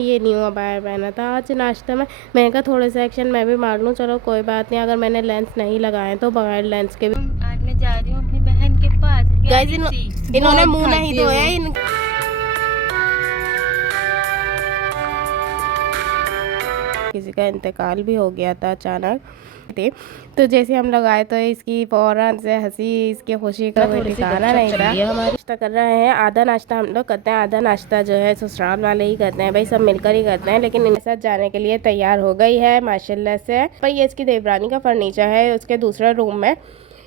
ये new abaya पहना था आज नाश्ते में। मैंने कहा थोड़े से एक्शन मैं भी मार लूँ, चलो कोई बात नहीं, अगर मैंने लेंस नहीं लगाए तो बगैर लेंस के भी। आज मैं जा रही हूँ अपनी बहन के पास। गाइस इन्होंने मुंह नहीं धोया। किसी का इंतकाल भी हो गया था अचानक, तो जैसे हम लोग आए तो इसकी फौरन से हंसी, इसकी खुशी का कोई ठिकाना नहीं था। हमारे नाश्ता कर रहे हैं, आधा नाश्ता हम लोग करते हैं, आधा नाश्ता जो है ससुराल वाले ही करते हैं भाई, सब मिलकर ही करते हैं। लेकिन इनके साथ जाने के लिए तैयार हो गई है माशाल्लाह से भाई। ये इसकी देवरानी का फर्नीचर है, उसके दूसरे रूम में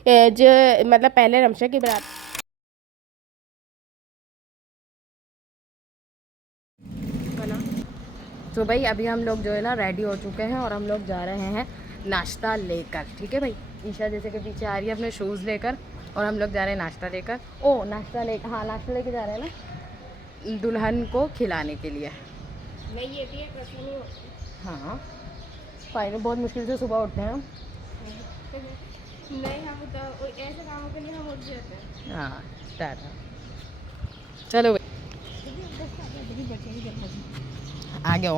जो मतलब पहले रमशा की बारात तो भाई अभी हम लोग जो है ना रेडी हो चुके हैं और हम लोग जा रहे हैं नाश्ता लेकर। ठीक है भाई, ईशा जैसे कि पीछे आ रही है अपने शूज़ लेकर और हम लोग जा रहे हैं नाश्ता लेकर। नाश्ता लेकर, हाँ नाश्ता लेके जा रहे हैं ना दुल्हन को खिलाने के लिए। नहीं, ये भी एक रस्म ही होती है। हाँ फाइनल बहुत मुश्किल से सुबह उठते हैं हम। नहीं, हम तो ऐसे कामों के लिए हम उठ जाते हैं। हाँ टाटा, चलो भाई आगे हो,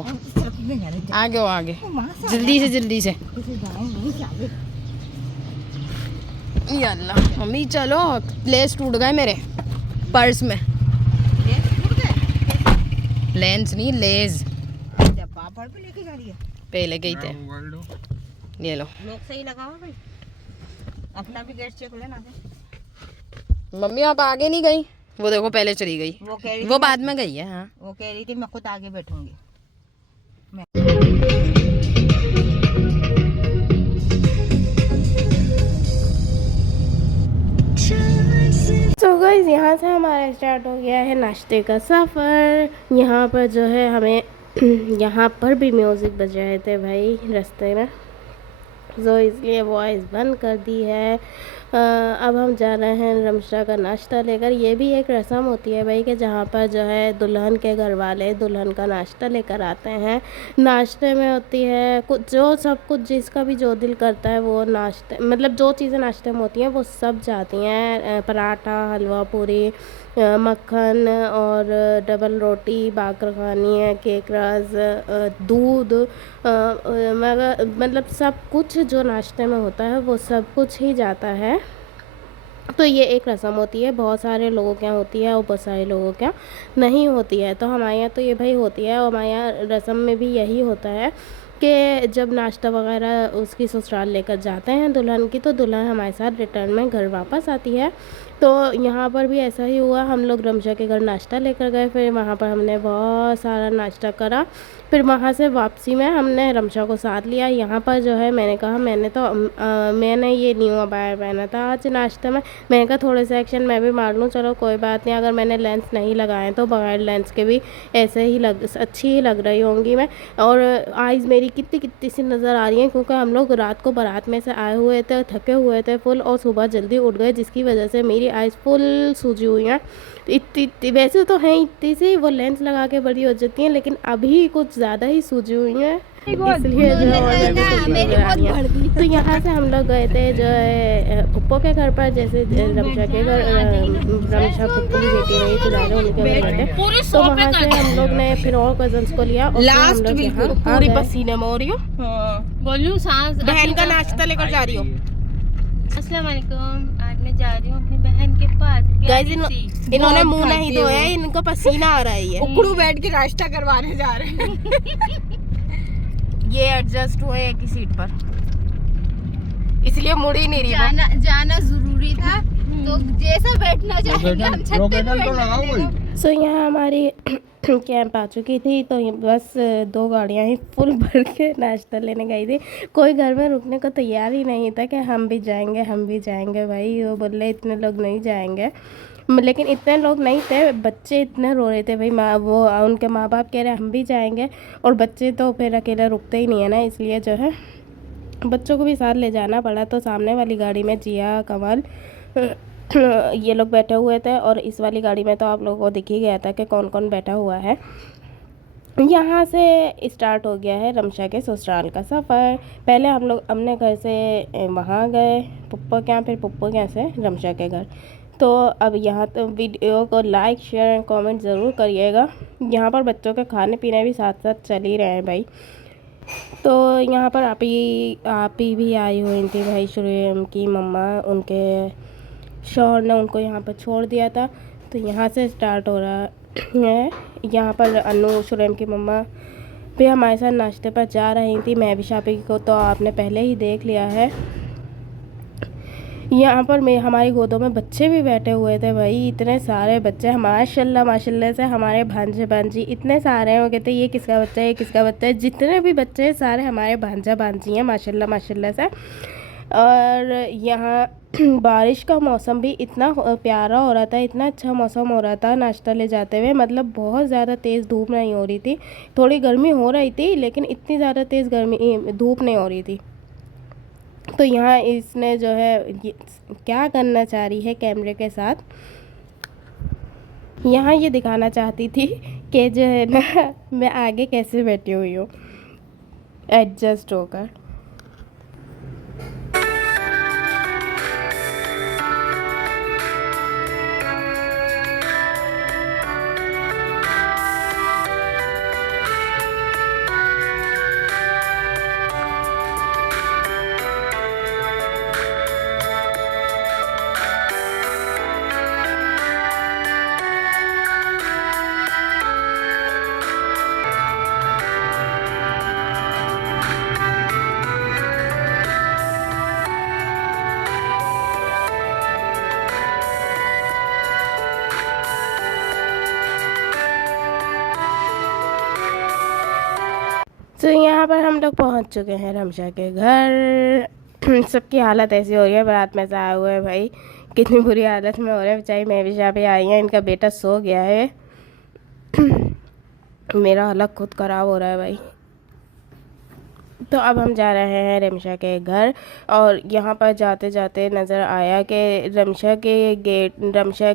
आगे हो, आगे जल्दी से या अल्लाह। मम्मी चलो, लेस टूट गए मेरे पर्स में। लेंस नहीं, लेज। पापड़ पे लेके जा रही है, पहले गई थे, ये लो। लोग सही लगाओ भाई, अपना भी गैस चेक लेना दे। मम्मी आप आगे नहीं गई, वो देखो पहले चली गई, वो कह रही वो बाद में गई है। हाँ वो कह रही थी मैं खुद आगे बैठूंगी। तो गाइस यहाँ से हमारा स्टार्ट हो गया है नाश्ते का सफ़र। यहाँ पर जो है हमें यहाँ पर भी म्यूज़िक बज रहे थे भाई रास्ते में, तो इसलिए वॉइस बंद कर दी है। अब हम जा रहे हैं रमशा का नाश्ता लेकर। ये भी एक रस्म होती है भाई कि जहाँ पर जो है दुल्हन के घर वाले दुल्हन का नाश्ता लेकर आते हैं। नाश्ते में होती है कुछ जो सब कुछ जिसका भी जो दिल करता है वो नाश्ते मतलब जो चीज़ें नाश्ते में होती हैं वो सब जाती हैं। पराठा, हलवा पूरी, मक्खन और डबल रोटी, बाकर खानी है, केक रस, दूध, मतलब सब कुछ जो नाश्ते में होता है वो सब कुछ ही जाता है। तो ये एक रस्म होती है, बहुत सारे लोगों के यहाँ होती है और बहुत सारे लोगों के यहाँ नहीं होती है। तो हमारे यहाँ तो ये भाई होती है, और हमारे यहाँ रस्म में भी यही होता है कि जब नाश्ता वगैरह उसकी ससुराल लेकर जाते हैं दुल्हन की, तो दुल्हन हमारे साथ रिटर्न में घर वापस आती है। तो यहाँ पर भी ऐसा ही हुआ, हम लोग रमशा के घर नाश्ता लेकर गए, फिर वहाँ पर हमने बहुत सारा नाश्ता करा। फिर वहाँ से वापसी में हमने रमशा को साथ लिया। यहाँ पर जो है मैंने कहा मैंने ये न्यू अबाया पहना था आज नाश्ते में। मैंने कहा थोड़े से एक्शन मैं भी मार लूँ, चलो कोई बात नहीं, अगर मैंने लेंस नहीं लगाए तो बगैर लेंस के भी ऐसे ही अच्छी ही लग रही होंगी मैं। और आइज़ मेरी कितनी सी नज़र आ रही हैं, क्योंकि हम लोग रात को बारात में से आए हुए थे, थके हुए थे फुल, और सुबह जल्दी उठ गए, जिसकी वजह से मेरी आइज़ फुल सूजी हुई हैं। इतनी वैसे तो हैं इतनी सी, वो लेंस लगा के बड़ी हो जाती हैं, लेकिन अभी कुछ ज़्यादा ही सूजी हुई हैं, इसलिए जो है। तो यहाँ से हम लोग गए थे जो है पुप्पो के घर पर, जैसे रमशा के घर, रमशा पुप्पो की बेटी रही तो जा रहे उनके घर गए थे। तो वहाँ से हम लोग ने फिर और कजन्स को लिया और लास्ट बिल्कुल पूरी पसीने में हो रही हो। बोलूं सांस बहन का नाश्ता लेकर जा रही हो। अस्सलाम वालेकुम, आज मैं जा रही हूँ अपनी बहन के पास। गाइस इन्होंने मुंह नहीं धोया, इनको पसीना आ रहा है। ये उकड़ू बैठ के नाश्ता करवाने जा रहे हैं। ये एडजस्ट हुए एक ही सीट पर, इसलिए मुड़ ही नहीं रही। जाना जरूरी था, तो जैसा बैठना चाहेंगे हम छत पे बैठ। सो यहाँ हमारी कैंप आ चुकी थी, तो बस 2 गाड़ियाँ ही फुल भर के नाश्ता लेने गई थी। कोई घर में रुकने को तैयार ही नहीं था कि हम भी जाएंगे भाई। वो बोले इतने लोग नहीं जाएंगे, लेकिन इतने लोग नहीं थे, बच्चे इतने रो रहे थे भाई। उनके माँ बाप कह रहे हम भी जाएंगे, और बच्चे तो फिर अकेले रुकते ही नहीं है ना, इसलिए जो है बच्चों को भी साथ ले जाना पड़ा। तो सामने वाली गाड़ी में जिया, कमल, ये लोग बैठे हुए थे, और इस वाली गाड़ी में तो आप लोगों को दिख ही गया था कि कौन कौन बैठा हुआ है। यहाँ से स्टार्ट हो गया है रमशा के ससुराल का सफ़र। पहले हम लोग अपने घर से वहाँ गए पुप्पो के यहाँ, फिर पुप्पो के यहाँ से रमशा के घर। तो अब यहाँ तो वीडियो को लाइक शेयर एंड कमेंट ज़रूर करिएगा। यहाँ पर बच्चों के खाने पीने भी साथ साथ चल ही रहे हैं भाई। तो यहाँ पर आप ही भी आई हुई थी भाई, शुरेम की मम्मा, उनके शौहर ने उनको यहाँ पर छोड़ दिया था। तो यहाँ से स्टार्ट हो रहा है। यहाँ पर अनु शुरेम की मम्मा भी हमारे साथ नाश्ते पर जा रही थी। मैं भी शापी को तो आपने पहले ही देख लिया है। यहाँ पर हमारी गोदों में बच्चे भी बैठे हुए थे भाई, इतने सारे बच्चे, माशाल्लाह से हमारे भांजे भांजी इतने सारे हो गए थे। ये किसका बच्चा है, ये किसका बच्चा है, जितने भी बच्चे हैं सारे हमारे भांजा भांजी हैं माशाल्लाह से। और यहाँ बारिश का मौसम भी इतना प्यारा हो रहा था, इतना अच्छा मौसम हो रहा था नाश्ता ले जाते हुए। मतलब बहुत ज़्यादा तेज़ धूप नहीं हो रही थी, थोड़ी गर्मी हो रही थी लेकिन इतनी ज़्यादा तेज़ धूप नहीं हो रही थी। तो यहाँ इसने जो है क्या करना चाह रही है कैमरे के साथ, यहाँ ये दिखाना चाहती थी कि जो है ना मैं आगे कैसे बैठी हुई हूँ एडजस्ट होकर। तो यहाँ पर हम लोग पहुँच चुके हैं रमशा के घर। सबकी हालत ऐसी हो रही है, बारात में से आए हुए भाई कितनी बुरी हालत में हो रहे हैं बेचारी। मैं भी शापी आई हैं, इनका बेटा सो गया है। मेरा हालत खुद ख़राब हो रहा है भाई। तो अब हम जा रहे हैं रमशा के घर, और यहाँ पर जाते जाते नज़र आया कि रमशा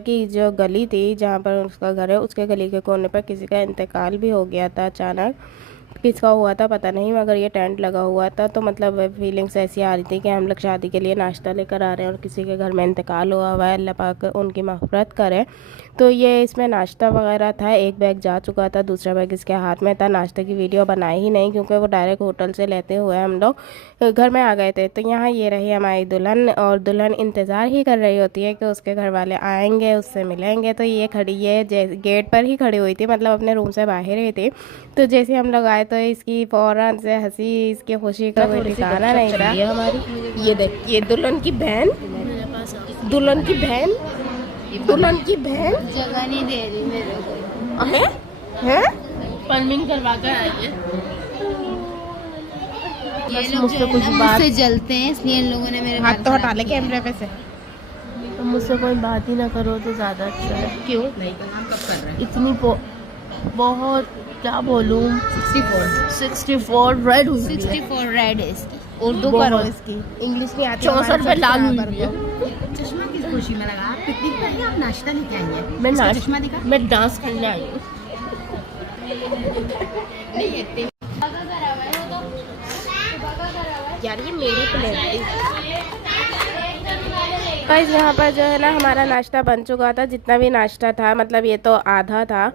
की जो गली थी जहाँ पर उसका घर है, उसके गली के कोने पर किसी का इंतकाल भी हो गया था अचानक। किसका हुआ था पता नहीं, मगर ये टेंट लगा हुआ था। तो मतलब फीलिंग्स ऐसी आ रही थी कि हम लोग शादी के लिए नाश्ता लेकर आ रहे हैं और किसी के घर में इंतकाल हुआ हुआ है, अल्लाह पाक उनकी मग़फ़िरत करे। तो ये इसमें नाश्ता वगैरह था, एक बैग जा चुका था, दूसरा बैग इसके हाथ में था। नाश्ते की वीडियो बनाई ही नहीं क्योंकि वो डायरेक्ट होटल से लेते हुए हम लोग घर में आ गए थे। तो यहाँ ये रही हमारी दुल्हन, और दुल्हन इंतज़ार ही कर रही होती है कि उसके घर वाले आएंगे, उससे मिलेंगे। तो ये गेट पर ही खड़ी हुई थी, मतलब अपने रूम से बाहर ही थी। तो जैसे हम लोग आए तो इसकी फ़ौरन से हंसी, इसकी खुशी का कोई ठिकाना नहीं था। हमारी ये देख, ये दुल्हन की बहन दुल्हन की बहन जगह नहीं दे रही मेरे को, है फिल्मिंग करवा कर आई है। ये लोग जो है ना मुझसे जलते हैं, इसलिए इन लोगों ने मेरे हाथ तो हटा ले कैमरे पे से। तो मुझसे कोई बात ही ना करो तो ज़्यादा अच्छा है। क्यों? नहीं तो हम कब कर रहे हैं? इतनी बहुत क्या बोलूँ, 64 रेड हुई, 64 रेड है इसकी। उर्दू करो इसकी, इंग्लिश नहीं आती। 64 पे लाल हुई है। चश्मा किस खुशी में लगा? आप पिकनिक पे आए, आप नाश्ता लेके आई हैं। मैं इसका चश्मा दिखा। मैं डांस करने आई हूँ। यार ये मेरी प्लेट थी। गाइस यहाँ पर जो है ना हमारा नाश्ता बन चुका था, जितना भी नाश्ता था, मतलब ये तो आधा था।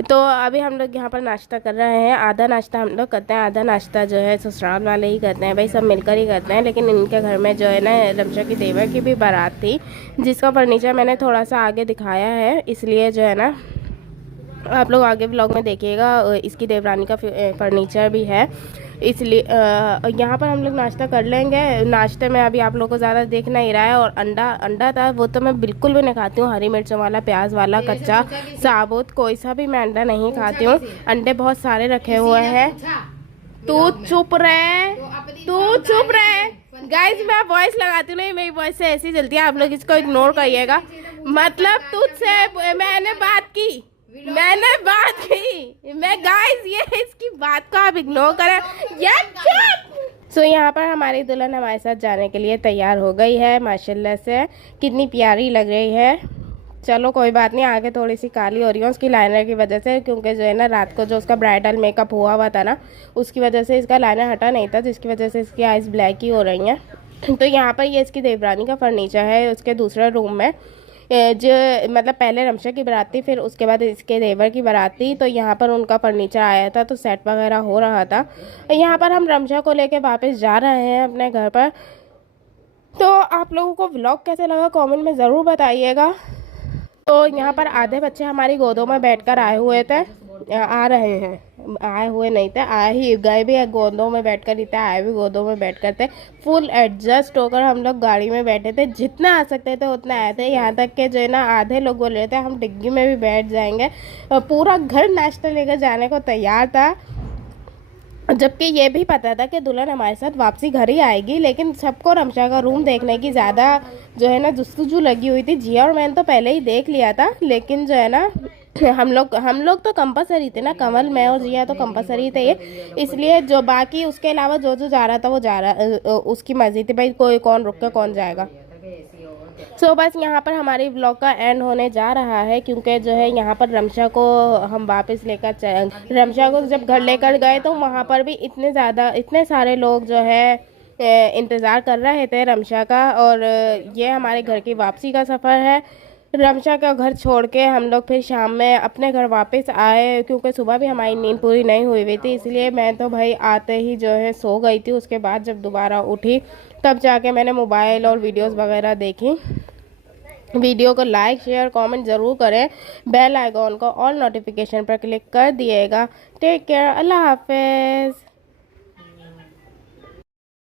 तो अभी हम लोग यहाँ पर नाश्ता कर रहे हैं। आधा नाश्ता हम लोग करते हैं, आधा नाश्ता जो है ससुराल वाले ही करते हैं भाई, सब मिलकर ही करते हैं। लेकिन इनके घर में जो है ना रमशा की देवर की भी बारात थी, जिसका फर्नीचर मैंने थोड़ा सा आगे दिखाया है, इसलिए जो है ना आप लोग आगे व्लॉग में देखिएगा। इसकी देवरानी का फर्नीचर भी है, इसलिए यहाँ पर हम लोग नाश्ता कर लेंगे। नाश्ते में अभी आप लोगों को ज़्यादा देख नहीं रहा है। और अंडा था, वो तो मैं बिल्कुल भी नहीं खाती हूँ, हरी मिर्चों वाला, प्याज वाला, कच्चा, साबुत, कोई सा भी मैं अंडा नहीं खाती हूँ। अंडे बहुत सारे रखे हुए हैं। तू चुप रहे गाइस, मैं वॉइस लगाती हूँ, नहीं मेरी वॉइस से ऐसी चलती है, आप लोग इसको इग्नोर करिएगा। मतलब तुझसे मैंने बात की, मैं गाइस ये इसकी बात को आप इग्नोर करें यार, चुप। सो यहाँ पर हमारी दुल्हन हमारे साथ जाने के लिए तैयार हो गई है, माशाल्लाह से कितनी प्यारी लग रही है। चलो कोई बात नहीं, आगे थोड़ी सी काली हो रही है उसकी लाइनर की वजह से, क्योंकि जो है ना रात को जो उसका ब्राइडल मेकअप हुआ था ना, उसकी वजह से इसका लाइनर हटा नहीं था, जिसकी वजह से इसकी आइज़ ब्लैक ही हो रही हैं। तो यहाँ पर ये इसकी देवरानी का फर्नीचर है, उसके दूसरे रूम में जो मतलब पहले रमशा की बारात थी, फिर उसके बाद इसके देवर की बारात थी। तो यहाँ पर उनका फर्नीचर आया था, तो सेट वगैरह हो रहा था। यहाँ पर हम रमशा को लेके वापस जा रहे हैं अपने घर पर। तो आप लोगों को व्लॉग कैसे लगा कमेंट में ज़रूर बताइएगा। तो यहाँ पर आधे बच्चे हमारी गोदों में बैठकर आए हुए थे, आ रहे हैं, आए हुए नहीं थे, आए ही गए भी गोदों में बैठकर ही थे, आए भी गोदों में बैठकर थे। फुल एडजस्ट होकर हम लोग गाड़ी में बैठे थे, जितना आ सकते थे उतना आए थे। यहाँ तक के जो है ना आधे लोग बोल रहे थे हम डिग्गी में भी बैठ जाएंगे। पूरा घर नाश्ता लेकर जाने को तैयार था, जबकि ये भी पता था कि दुल्हन हमारे साथ वापसी घर ही आएगी। लेकिन सबको रमशा का रूम देखने की ज़्यादा जो है ना जुस्तजू लगी हुई थी। जिया और मैंने तो पहले ही देख लिया था, लेकिन जो है ना हम लोग तो कंपलसरी थे ना, कमल मैं और जिया तो कंपलसरी थे ये, इसलिए जो बाकी उसके अलावा जो जो जा रहा था वो जा रहा, उसकी मर्जी थी भाई, कोई कौन रुक के कौन जाएगा। सो बस यहाँ पर हमारी व्लॉग का एंड होने जा रहा है, क्योंकि जो है यहाँ पर रमशा को हम वापस लेकर रमशा को जब घर लेकर गए तो वहाँ पर भी इतने सारे लोग जो है इंतज़ार कर रहे थे रमशा का। और ये हमारे घर की वापसी का सफ़र है। रमशा का घर छोड़ के हम लोग फिर शाम में अपने घर वापस आए, क्योंकि सुबह भी हमारी नींद पूरी नहीं हुई थी, इसलिए मैं तो भाई आते ही जो है सो गई थी। उसके बाद जब दोबारा उठी तब जाके मैंने मोबाइल और वीडियोस वगैरह देखी। वीडियो को लाइक शेयर कमेंट ज़रूर करें, बेल आइकॉन को ऑल नोटिफिकेशन पर क्लिक कर दिएगा। टेक केयर, अल्लाह हाफिज़।